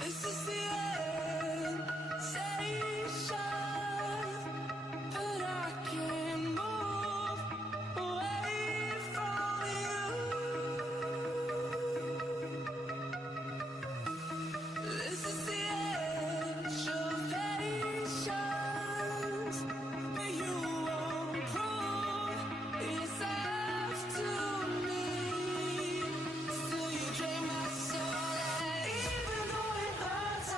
This is the end station, but I can't move away from you. This is the edge of patience, but you won't prove yourself to me. Still you drain my soul, and even though it hurts, I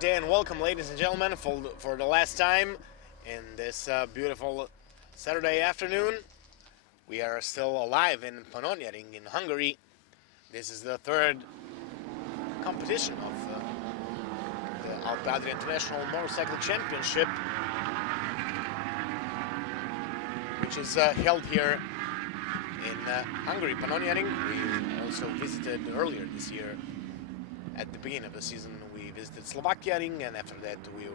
day and welcome, ladies and gentlemen, for the last time in this beautiful Saturday afternoon. We are still alive in Panonia in Hungary. This is the third competition of the Alpe Adria International Motorcycle Championship, which is held here in Hungary, Panonia. We also visited earlier this year. At the beginning of the season, we visited Slovakia, and after that we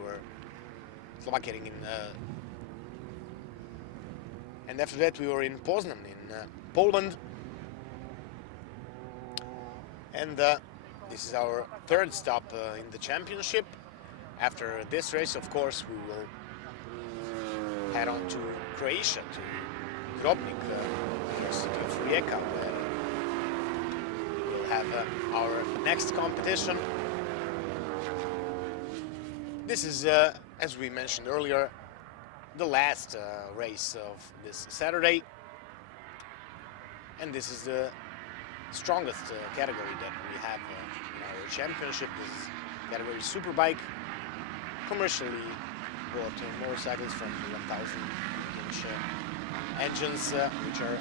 were in Poznan in Poland. And this is our third stop in the championship. After this race, of course, we will head on to Croatia, to Drobnik, the city of Rijeka, where we will have our next competition. This is, as we mentioned earlier, the last race of this Saturday, and this is the strongest category that we have in our championship. This is category Superbike, commercially bought motorcycles from the 1,000-inch engines, which are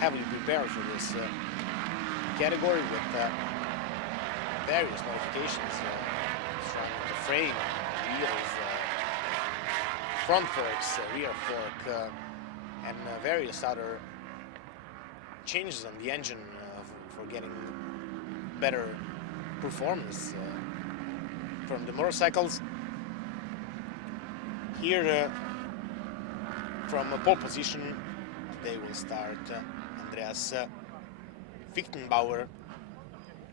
heavily prepared for this category with various modifications from the frame, wheels, front forks, rear fork, and various other changes on the engine for getting better performance from the motorcycles. Here, from a pole position, they will start Andreas Fichtenbauer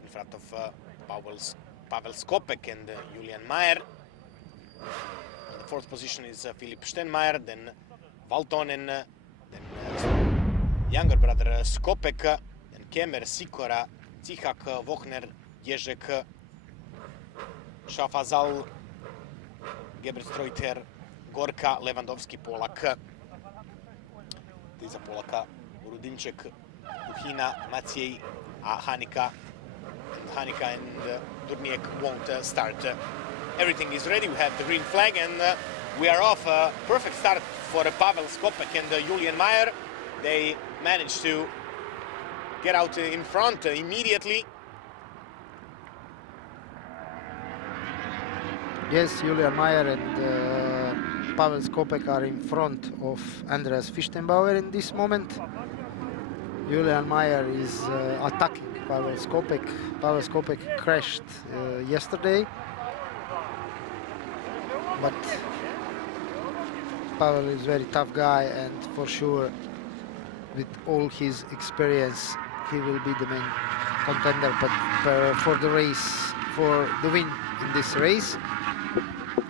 in front of Pavel Skopek and Julian Mayer. On the fourth position is Filip Stenmeier, then Valtonen, then younger brother Skopek, then Kemer, Sikora, Cichak, Wochner, Ježek, Šafazal, Gebrstreuter, Gorka, Lewandowski, Polak, Tiza Polaka, Rudinček, Duhina, Maciej, Hanika, and Durniek won't start. Everything is ready. We have the green flag, and we are off. Perfect start for Pavel Skopek and Julian Mayer. They managed to get out in front immediately. Yes, Julian Mayer and Pavel Skopek are in front of Andreas Fichtenbauer in this moment. Julian Mayer is attacking Pavel Skopek. Pavel Skopek crashed yesterday, but Pavel is a very tough guy, and for sure, with all his experience, he will be the main contender. But for the race, for the win in this race,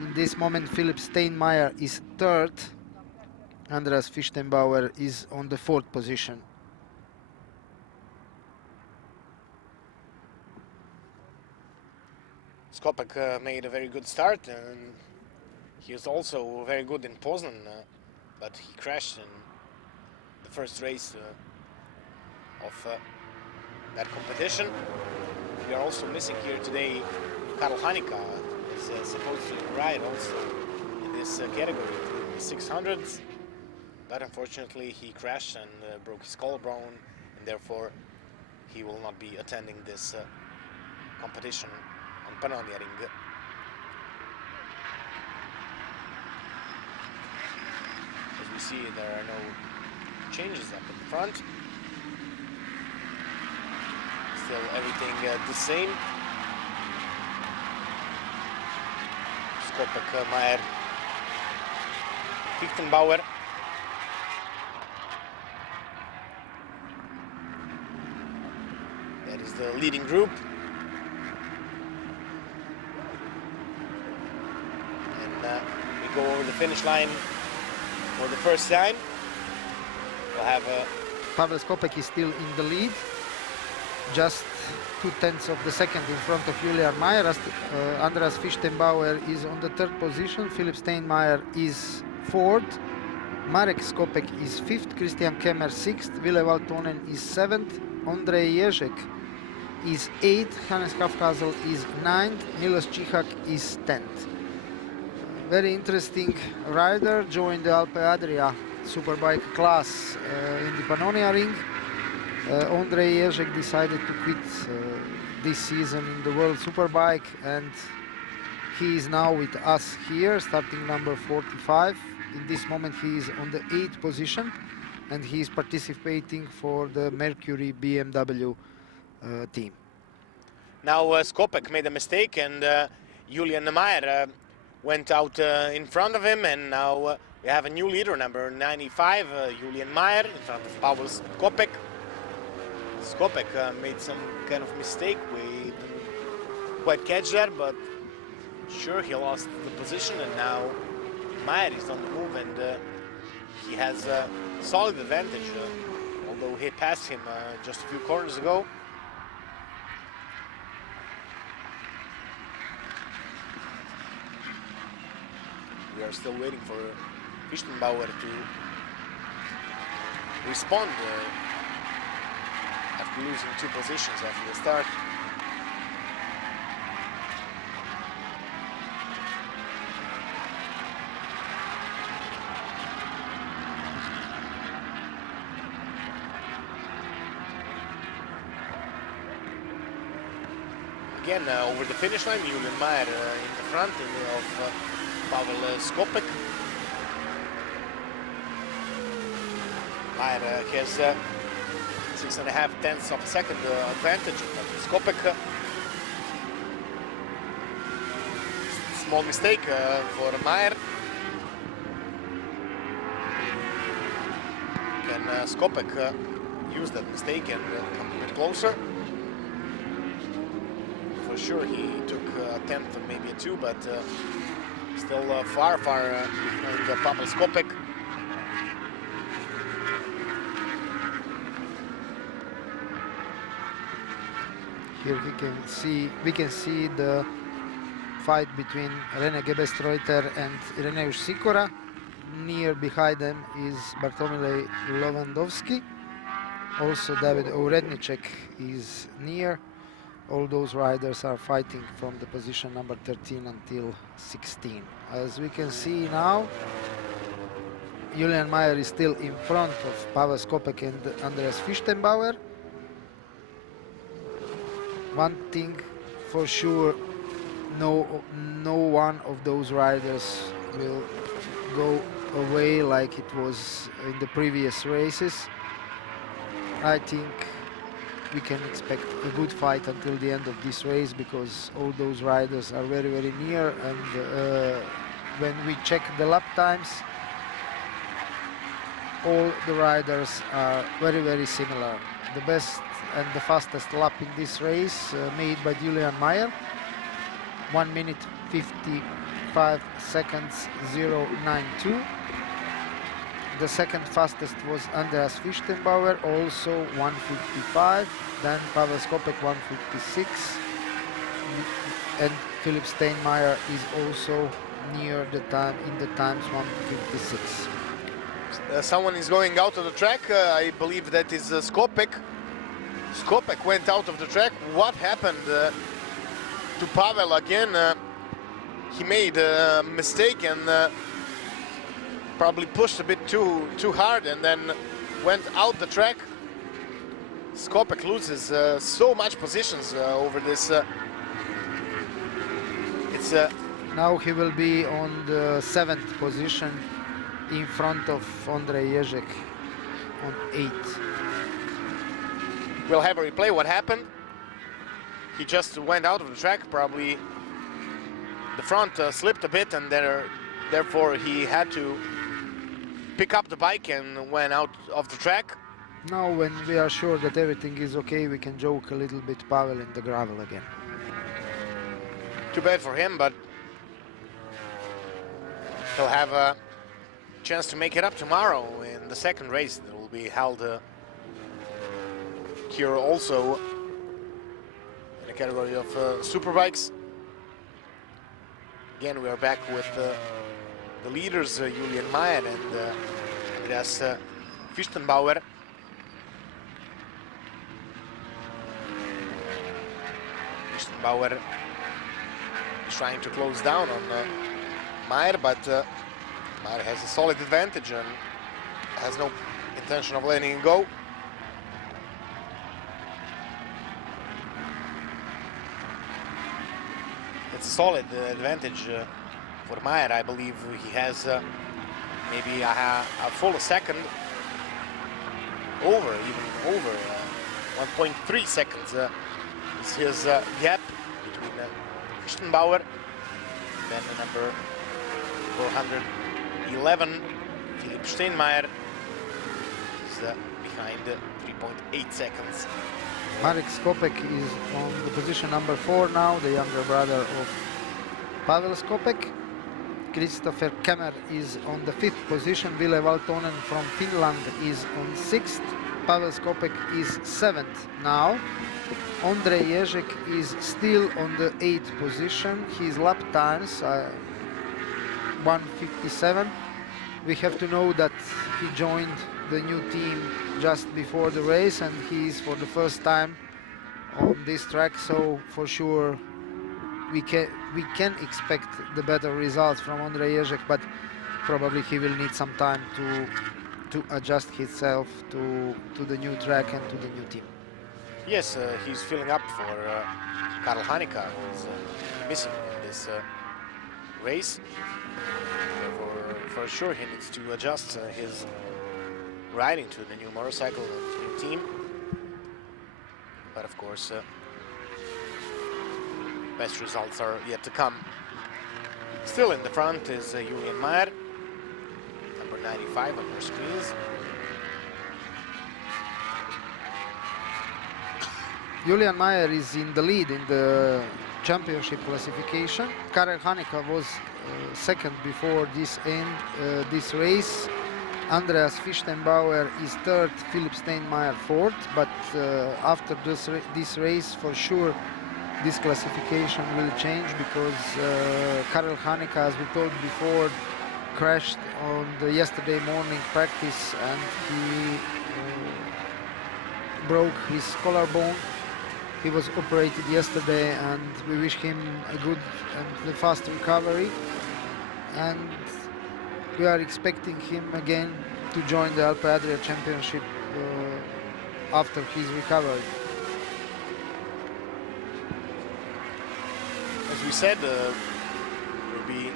in this moment, Philipp Steinmeier is third. Andreas Fichtenbauer is on the fourth position. Skopek made a very good start, and he was also very good in Poznan, but he crashed in the first race of that competition. We are also missing here today Karl Hanika, who is supposed to ride also in this category, the 600s, but unfortunately he crashed and broke his collarbone, and therefore he will not be attending this competition on Panonia ring. As we see, there are no changes up in front. Still everything the same. Skopek, Mayer, Fichtenbauer. That is the leading group. We go over the finish line for the first time. We'll have Pavel Skopek is still in the lead, just 0.2 of the second in front of Julian Mayer. Andreas Fichtenbauer is on the third position. Philipp Steinmeier is fourth. Marek Skopek is fifth. Christian Kemmer sixth. Ville Valtonen is seventh. Ondrej Ježek is 8th, Hannes Hafkasel is 9th, Milos Čihak is 10th. Very interesting rider, joined the Alpe Adria Superbike class in the Panonia ring. Ondrej Ježek decided to quit this season in the World Superbike, and he is now with us here, starting number 45. In this moment he is on the 8th position, and he is participating for the Mercury BMW team. Now Skopek made a mistake, and Julian Meyer went out in front of him, and now we have a new leader, number 95, Julian Meyer, in front of Pavel Skopek. Skopek made some kind of mistake. We didn't quite catch that, but sure, he lost the position, and now Meyer is on the move, and he has a solid advantage, although he passed him just a few corners ago. We are still waiting for Fichtenbauer to respond after losing 2 positions after the start. Again, over the finish line, Julian Meyer in the front of Pavel Skopek. Meyer has 6.5 tenths of a second advantage of Skopek. Small mistake for Meyer. Can Skopek use that mistake and come a bit closer? For sure, he took a tenth and maybe a 2, but still far behind Pavel Skopek. Here we can see the fight between Rene Gebestroiter and Ireneusz Sikora. Near behind them is Bartomilej Lewandowski. Also David Ouredniček is near. All those riders are fighting from the position number 13 until 16. As we can see now, Julian Meyer is still in front of Pavel Skopek and Andreas Fichtenbauer. One thing for sure, no one of those riders will go away like it was in the previous races. I think we can expect a good fight until the end of this race, because all those riders are very, very near, and when we check the lap times, all the riders are very, very similar. The best and the fastest lap in this race made by Julian Meyer, 1 minute 55 seconds 092. The second fastest was Andreas Fichtenbauer, also 155. Then Pavel Skopek 156, and Philipp Steinmeier is also near the time in the times 156. Someone is going out of the track. I believe that is Skopek. Skopek went out of the track. What happened to Pavel again? He made a mistake and probably pushed a bit too hard, and then went out the track. Skopek loses so much positions over this. Now he will be on the 7th position in front of Ondrej Ježek on 8th. We'll have a replay what happened. He just went out of the track, probably the front slipped a bit, and therefore he had to pick up the bike and went out of the track. Now when we are sure that everything is okay, we can joke a little bit Pavel in the gravel again. Too bad for him, but he'll have a chance to make it up tomorrow in the second race that will be held here also in the category of superbikes. Again, we are back with the leaders, Julian Meyer and Andreas Fichtenbauer. Fichtenbauer is trying to close down on Meyer, but Meyer has a solid advantage and has no intention of letting him go. It's a solid advantage for Meyer. I believe he has maybe a full second over, even over 1.3 seconds is his gap between Fichtenbauer. Then number 411, Philipp Steinmeier, is behind 3.8 seconds. Marek Skopek is on the position number 4 now, the younger brother of Pavel Skopek. Christopher Kemmer is on the 5th position. Ville Valtonen from Finland is on 6th. Pavel Skopek is 7th now. Ondrej Ježek is still on the 8th position. His lap times are 1:57. We have to know that he joined the new team just before the race, and he is for the first time on this track, so for sure we can expect the better results from Ondrej Ježek, but probably he will need some time to adjust himself to the new track and to the new team. Yes, he's filling up for Karl Hanika, who's missing in this race. For sure he needs to adjust his riding to the new motorcycle and the new team. But of course, best results are yet to come. Still in the front is Julian Meyer, number 95 on your screens. Julian Meyer is in the lead in the championship classification. Karel Hanika was second before this race. Andreas Fichtenbauer is third, Philipp Steinmeier fourth, but after this race, for sure, this classification will change because Karel Hanika, as we told before, crashed on the yesterday morning practice and he broke his collarbone. He was operated yesterday and we wish him a good and fast recovery. And we are expecting him again to join the Alpe Adria Championship after his recovery. As we said, we'll be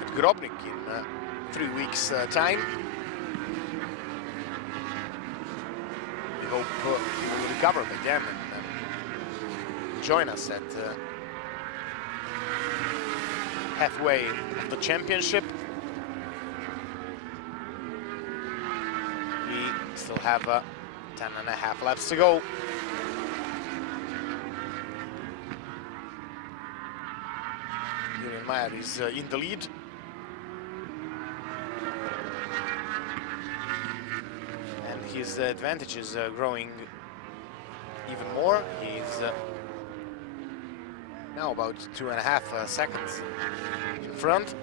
at Grobnik in 3 weeks' time. We hope he will recover by then and join us at halfway of the championship. We still have 10.5 laps to go. Julian Meyer is in the lead. And his advantage is growing even more. He's now about 2.5 seconds in front.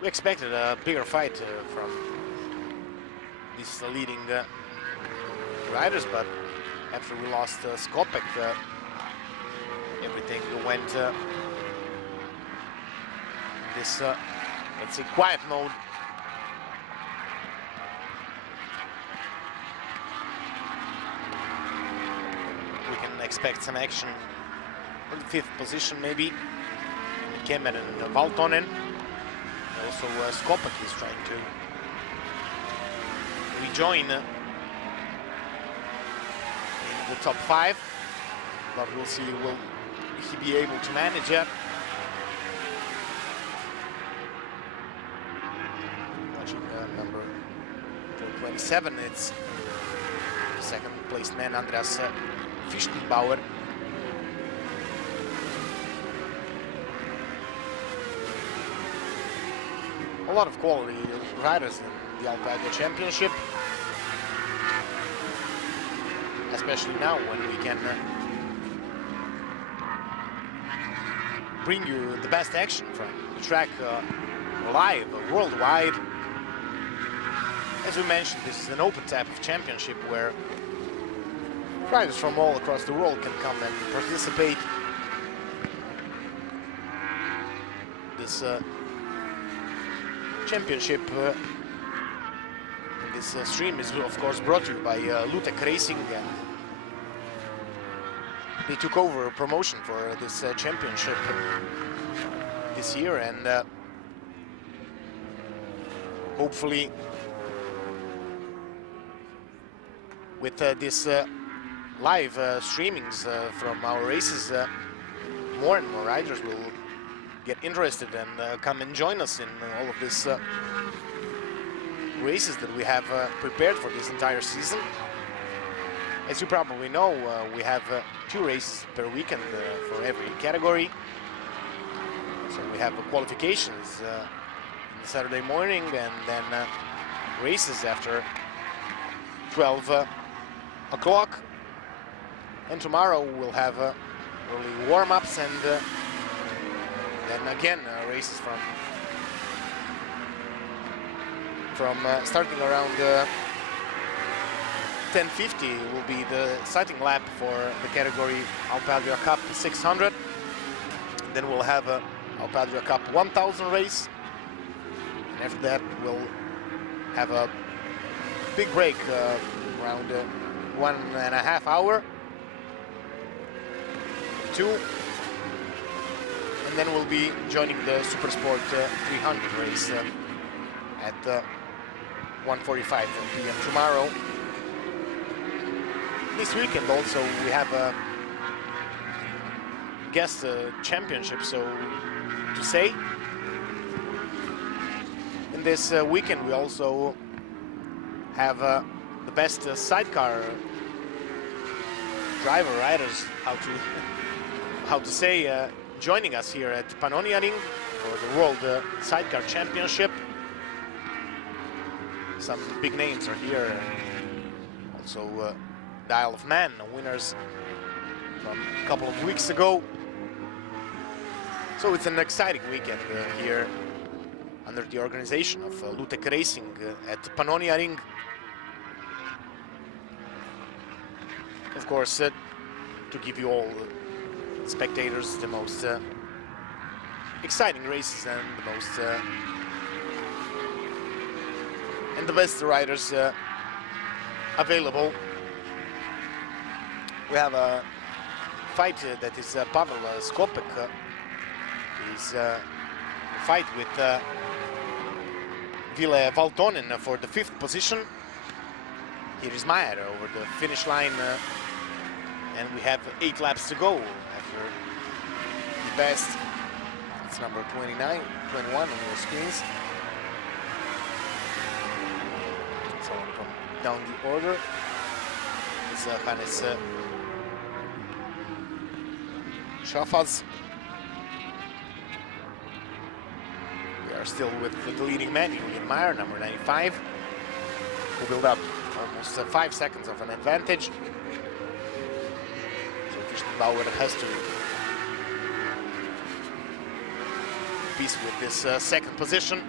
We expected a bigger fight from these leading riders, but after we lost Skopek, everything went this, let's say, quiet mode. We can expect some action on the 5th position, maybe. Kemmer and Valtonen. Also, Skopek is trying to rejoin in the top 5, but we'll see will he be able to manage it. Watching number 427, it's second placed man Andreas Fichtenbauer. A lot of quality riders in the Alpe Adria Championship, especially now when we can bring you the best action from the track live, worldwide. As we mentioned, this is an open type of championship where riders from all across the world can come and participate. This championship in this stream is of course brought to you by Lutek Racing. They took over promotion for this championship this year, and hopefully with this live streamings from our races, more and more riders will get interested and come and join us in all of these races that we have prepared for this entire season. As you probably know, we have 2 races per weekend for every category. So we have qualifications on Saturday morning, and then races after 12 o'clock. And tomorrow we'll have early warm-ups, and then again races from starting around 10:50 will be the sighting lap for the category Alpe Adria Cup 600. Then we'll have a Alpe Adria Cup 1000 race, and after that we'll have a big break around 1.5 hours, 2, and then we'll be joining the Super Sport 300 race at 1:45 p.m. tomorrow. This weekend also we have a guest championship, so to say. In this weekend we also have the best sidecar driver riders, how to say, joining us here at Panonia Ring for the World Sidecar Championship. Some big names are here. Also the Isle of Man winners from a couple of weeks ago. So it's an exciting weekend here under the organization of Lutek Racing at Panonia Ring. Of course, to give you all spectators the most exciting races and the most and the best riders available. We have a fight that is Pavel Skopek. He's fight with Ville Valtonen for the 5th position. Here is Meyer over the finish line, and we have 8 laps to go after the best. It's number 29, 21 on your screens. So I'll come down the order. It's Hannes Schafaz. We are still with the leading man, Julian Meyer, number 95, who built up almost 5 seconds of an advantage. So Fichtenbauer has to piece with this 2nd position.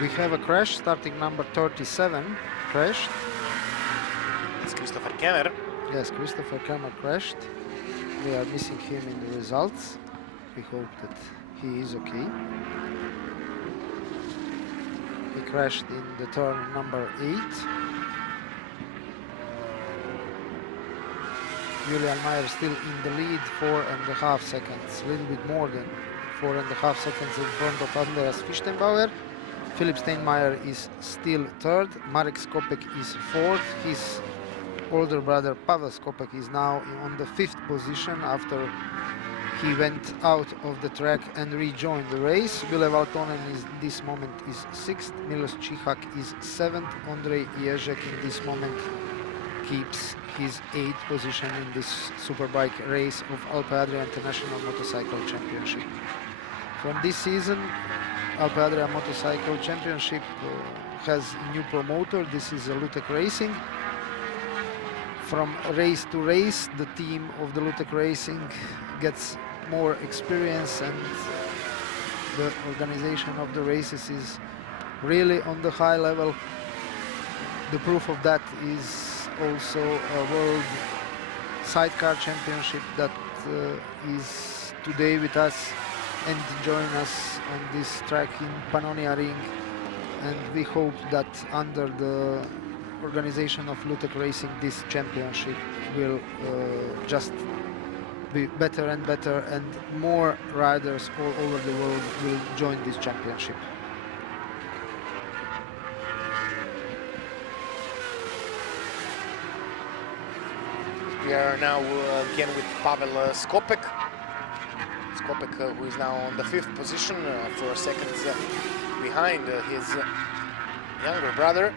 We have a crash, starting number 37 crashed. It's Christopher Kemmer. Yes, Christopher Kemmer crashed. We are missing him in the results. We hope that he is okay. He crashed in the turn number 8. Julian Meyer still in the lead, 4.5 seconds, a little bit more than 4.5 seconds in front of Andreas Fichtenbauer. Philipp Steinmeier is still 3rd. Marek Skopek is 4th. His older brother Pavel Skopek is now on the 5th position after he went out of the track and rejoined the race. Ville Valtonen is this moment is 6th. Milos Čihak is 7th. Andrej Ježek in this moment keeps his 8th position in this superbike race of Alpe Adria International Motorcycle Championship. From this season, Alpe Adria Motorcycle Championship has a new promoter. This is Lutek Racing. From race to race, the team of the Lutek Racing gets more experience and The organization of the races is really on the high level. The proof of that is also a World Sidecar Championship that is today with us and join us on this track in Panonia ring, and we hope that under the organization of Lutek Racing this championship will just be better and better, and more riders all over the world will join this championship. We are now again with Pavel Skopek. Skopek, who is now on the 5th position, 4 seconds behind his younger brother,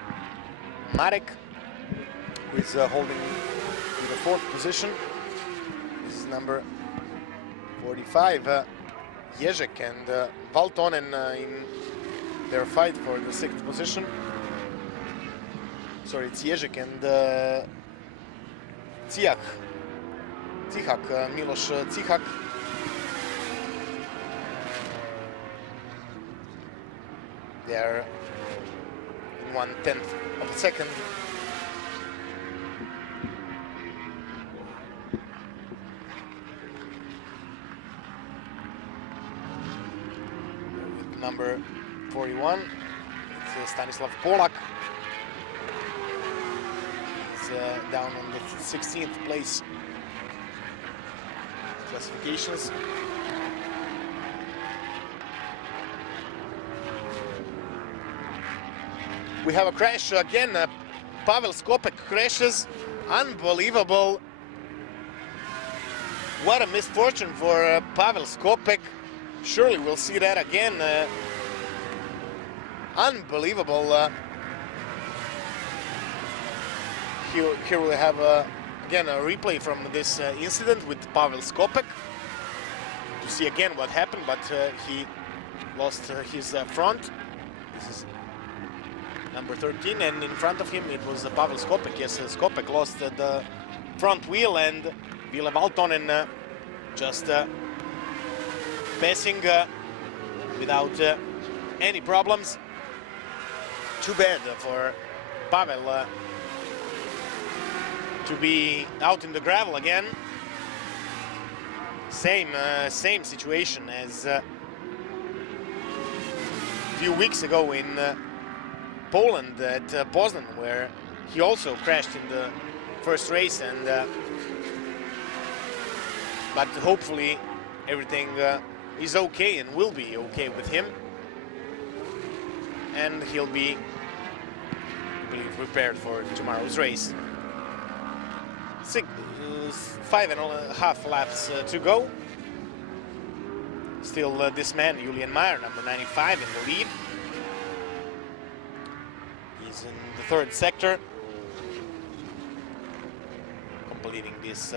Marek, who is holding the 4th position. This is number 45, Ježek and Valtonen in their fight for the 6th position. Sorry, it's Ježek and Cihak, Miloš Cihak. They are in 1/10 of a second. With number 41, it's Stanislav Polak. Down on the 16th place classifications. We have a crash again. Pavel Skopek crashes. Unbelievable. What a misfortune for Pavel Skopek. Surely we'll see that again. Unbelievable. Here we have again a replay from this incident with Pavel Skopek to see again what happened, but he lost his front. This is number 13, and in front of him it was Pavel Skopek. Yes, Skopek lost the front wheel, and Ville Valtonen just passing without any problems. Too bad for Pavel to be out in the gravel again. Same situation as a few weeks ago in Poland at Poznan, where he also crashed in the first race, and but hopefully everything is okay and will be okay with him, and he'll be, I believe, prepared for tomorrow's race. 5.5 laps to go. Still this man, Julian Meyer, number 95, in the lead. He's in the 3rd sector, completing this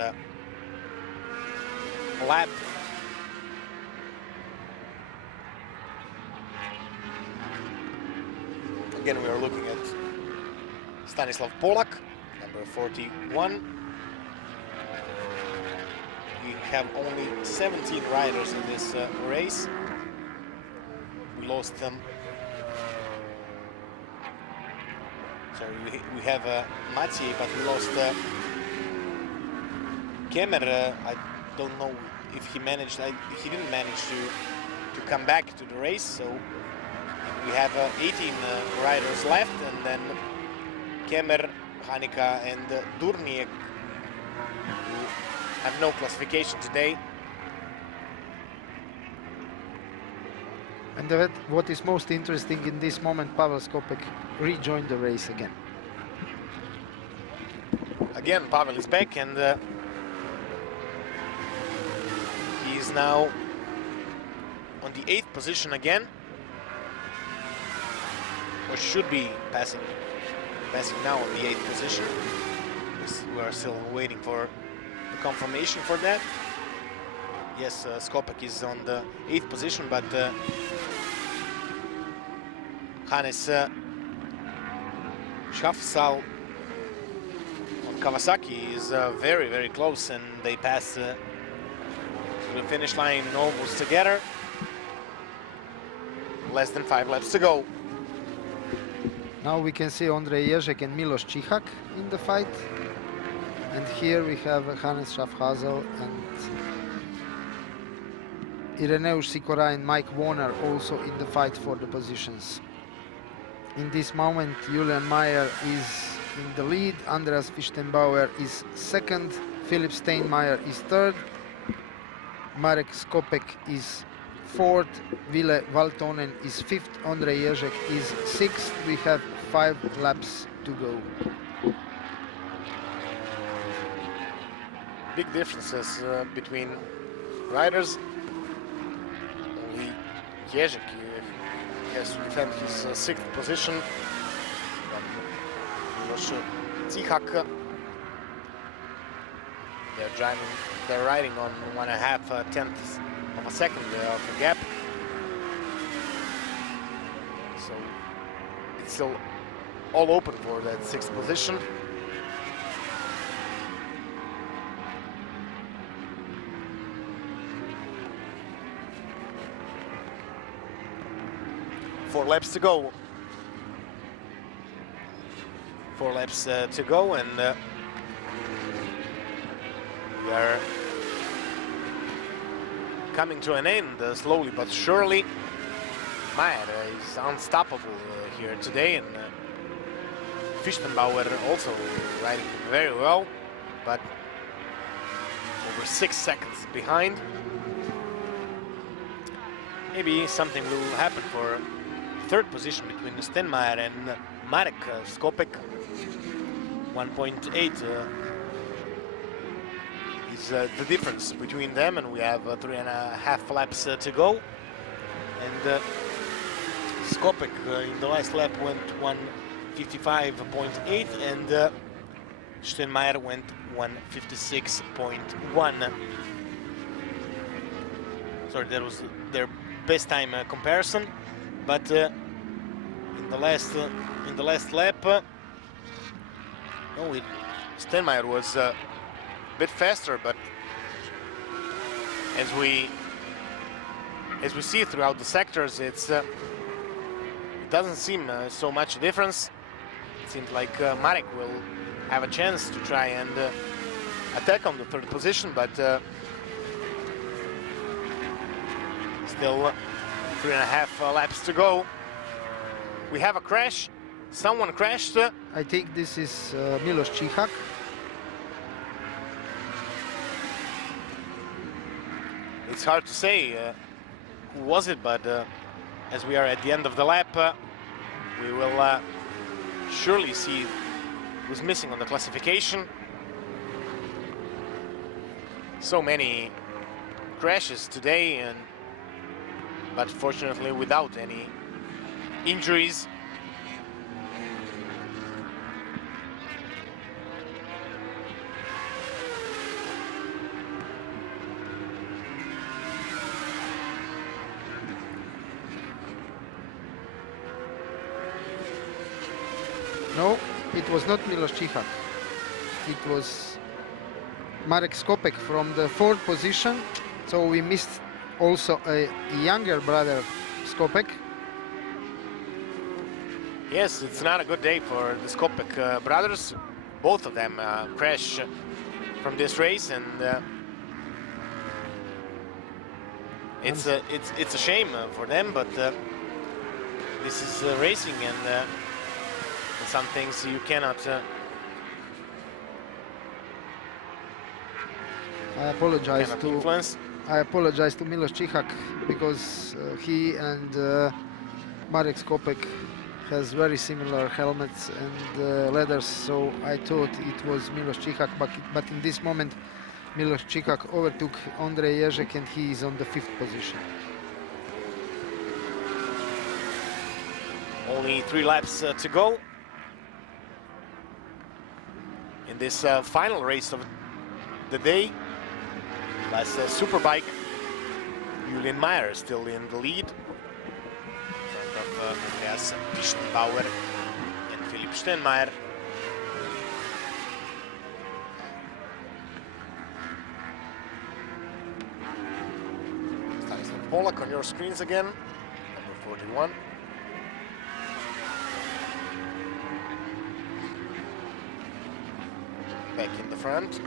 lap. Again, we are looking at Stanislav Polak, number 41. We have only 17 riders in this race. We lost them. Sorry, we have Maciej, but we lost Kemer. I don't know if he managed. He didn't manage to come back to the race. So we have 18 riders left, and then Kemer, Hanika, and Durniek have no classification today. And what is most interesting in this moment, Pavel Skopek rejoined the race again. Again, Pavel is back, and he is now on the 8th position again, or should be passing now on the 8th position. We are still waiting for confirmation for that. Yes, Skopek is on the 8th position, but Hannes Schafsal on Kawasaki is very, very close, and they pass the finish line almost together. less than 5 laps to go. Now we can see Ondrej Ježek and Milos Čihak in the fight. And here we have Hannes Schaffhauser and Ireneusz Sikora and Mike Warner also in the fight for the positions. In this moment, Julian Mayer is in the lead, Andreas Fichtenbauer is second, Philip Steinmeier is third, Marek Skopek is fourth, Ville Valtonen is fifth, Ondrej Ježek is sixth. We have 5 laps to go. Big differences between riders. Only Ježek has to defend his 6th position. Milos Čihak, they're riding on 1.5 tenths of a second of a gap. So it's still all open for that 6th position. Four laps to go. 4 laps to go, and we are coming to an end slowly but surely. Mayer is unstoppable here today, and Fichtenbauer also riding very well, but over 6 seconds behind. Maybe something will happen for 3rd position between Steinmeier and Marek Skopek. 1.8 is the difference between them, and we have 3.5 laps to go. And Skopek in the last lap went 1:55.8, and Steinmeier went 1:56.1. Sorry, that was their best time comparison, but in the last lap, Steinmeier was a bit faster, but as we see throughout the sectors, it doesn't seem so much difference. It seems like Marek will have a chance to try and attack on the 3rd position, but still 3.5 laps to go. We have a crash. Someone crashed. I think this is Milos Čihak. It's hard to say who was it, but as we are at the end of the lap, we will surely see who's missing on the classification. So many crashes today, but fortunately without any injuries. No, it was not Milos Čihak. It was Marek Skopek from the 4th position. So we missed also a younger brother, Skopek. Yes, it's not a good day for the Skopek brothers. Both of them crash from this race, and it's a shame for them. But this is racing, and some things you cannot. I apologize cannot to influence. I apologize to Milos Čihak because he and Marek Skopek has very similar helmets and leathers, so I thought it was Milos Čihak, but in this moment Milos Čihak overtook Ondrej Ježek and he is on the 5th position. Only 3 laps to go in this final race of the day. Last Superbike. Julian Mayer still in the lead, in front of Andreas Fichtenbauer and Philipp Steinmeier. Stanislav Polak on your screens again, number 41. Back in the front.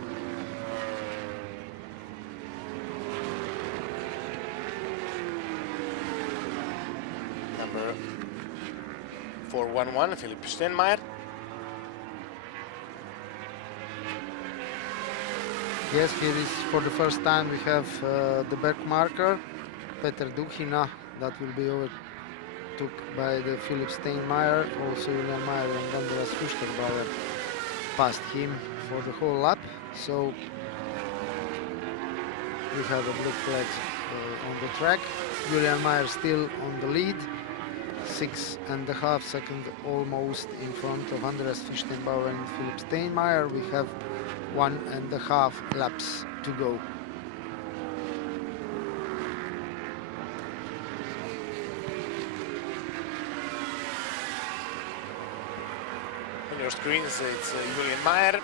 Number 411, Philipp Steinmeier. Yes, here is for the first time we have the back marker, Peter Duchina, that will be overtook by the Philipp Steinmeier. Also Julian Mayer and Andreas Fusterbauer passed him for the whole lap. So we have a blue flag on the track. Julian Mayer still on the lead, 6.5 seconds almost in front of Andreas Fichtenbauer and Philipp Steinmeier. We have 1.5 laps to go. On your screens, it's Julian Mayer,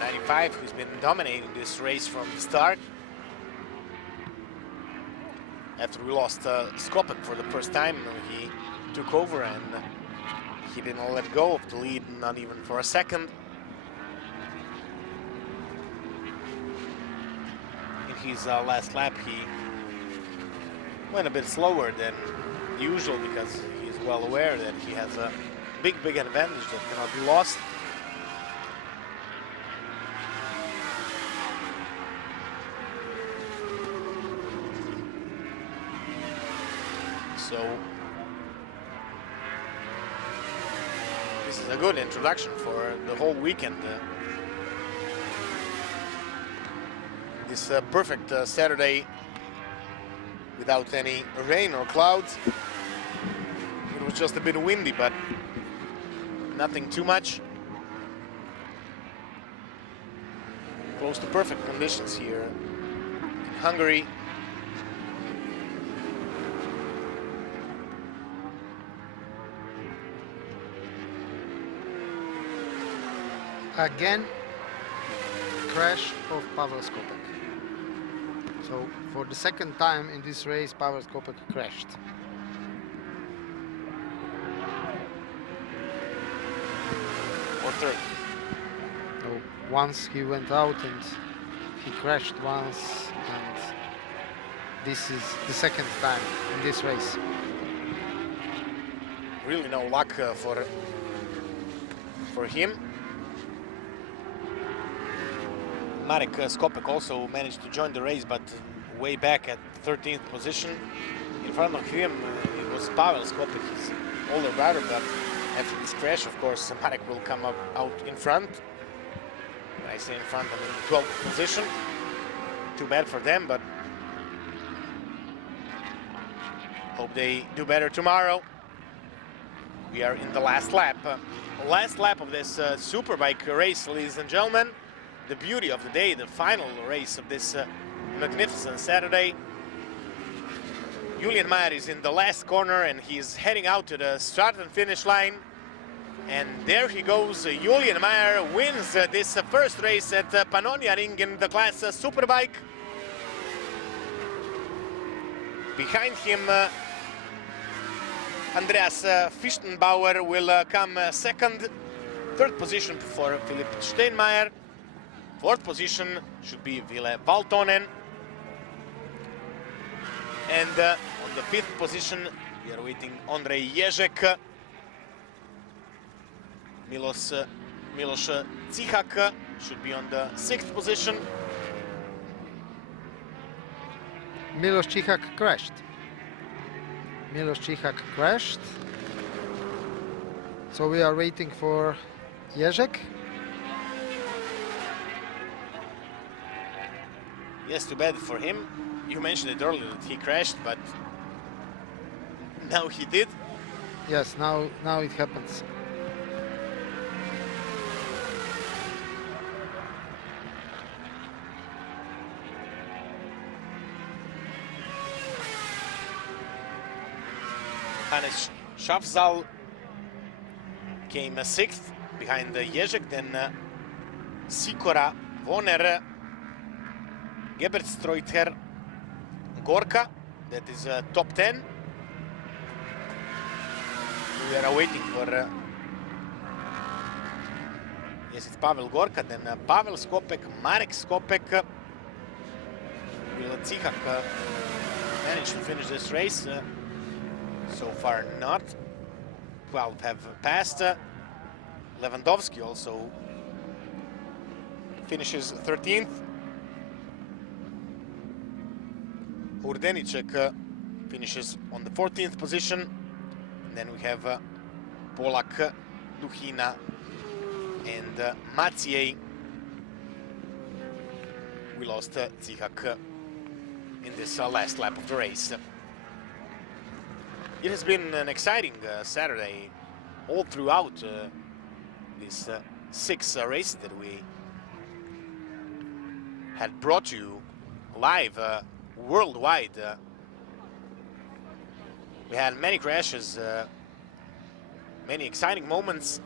95, who's been dominating this race from the start. After we lost Skopek for the first time, he took over and he didn't let go of the lead, not even for a second. In his last lap, he went a bit slower than usual because he's well aware that he has a big advantage that cannot be lost. So this is a good introduction for the whole weekend. This perfect Saturday without any rain or clouds. It was just a bit windy, but nothing too much. Close to perfect conditions here in Hungary. Again, crash of Pavel Skopek. So for the second time in this race, Pavel Skopek crashed. Or third. So once he went out and he crashed once, and this is the second time in this race. Really no luck for him. Marek Skopek also managed to join the race, but way back at 13th position. In front of him, it was Pavel Skopek, his older brother, but after this crash, of course, Marek will come out in front. When I say in front, I mean 12th position. Too bad for them, but hope they do better tomorrow. We are in the last lap. Last lap of this Superbike race, ladies and gentlemen. The beauty of the day, the final race of this magnificent Saturday. Julian Mayer is in the last corner and he's heading out to the start and finish line. And there he goes. Julian Mayer wins this first race at Panonia Ring in the class Superbike. Behind him, Andreas Fichtenbauer will come second. Third position for Philipp Steinmeier. Fourth position should be Ville Valtonen. And on the fifth position, we are waiting Ondrej Ježek. Miloš Cihak should be on the sixth position. Miloš Cihak crashed. Miloš Cihak crashed. So we are waiting for Ježek. Yes, too bad for him. You mentioned it earlier that he crashed, but now he did. Yes, now it happens. Hannes Schaffzal came sixth behind Ježek, then Sikora, Voner, Gebertstreuter, Gorka, that is top 10. We are waiting for yes, it's Pavel Gorka, then Pavel Skopek, Marek Skopek. Will Cihak manage to finish this race? So far not. 12 have passed. Lewandowski also finishes 13th. Urdenicek finishes on the 14th position. And then we have Polak, Duhina and Maciej. We lost Cihak in this last lap of the race. It has been an exciting Saturday all throughout these 6 races that we had brought you live worldwide. We had many crashes, many exciting moments,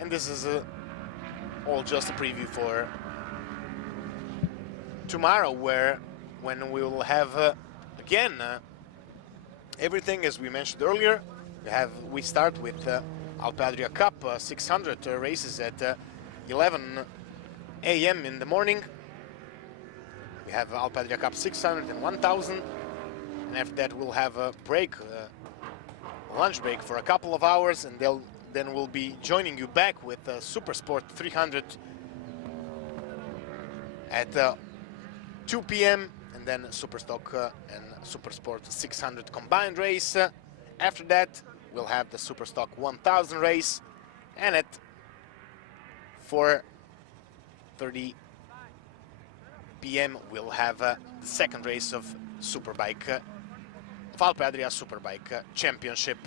and this is all just a preview for tomorrow, when we will have again everything as we mentioned earlier. We start with Alpe Adria Cup 600 races at 11 a.m. in the morning. We have Alpe Adria Cup 600 and 1000, and after that we'll have a break, lunch break for a couple of hours, and then we'll be joining you back with Super Sport 300 at 2 p.m. and then Super Stock and Super Sport 600 combined race. After that we'll have the Super Stock 1000 race, and at 4:30 p.m. we'll have the second race of Superbike, of Alpe Adria Superbike Championship.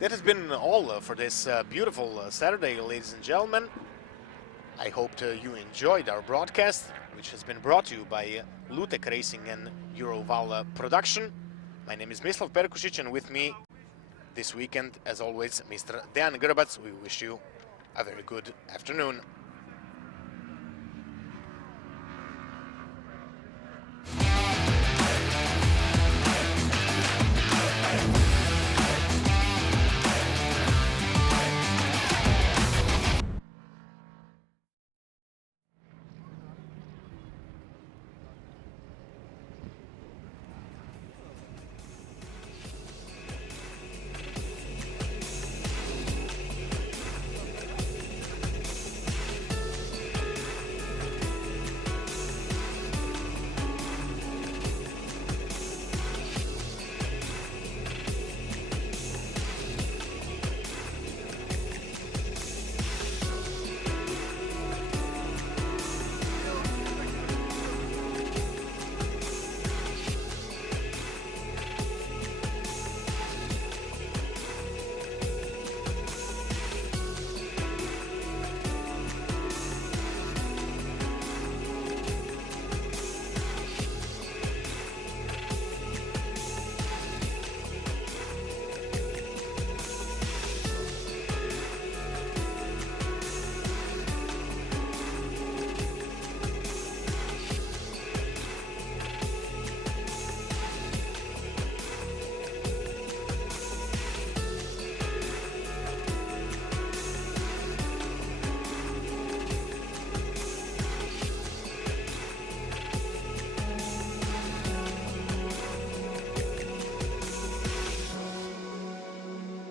That has been all for this beautiful Saturday, ladies and gentlemen. I hope you enjoyed our broadcast, which has been brought to you by Lutek Racing and Euroval Production. My name is Mislav Perkušić, and with me this weekend, as always, Mr. Dejan Grbac. We wish you a very good afternoon.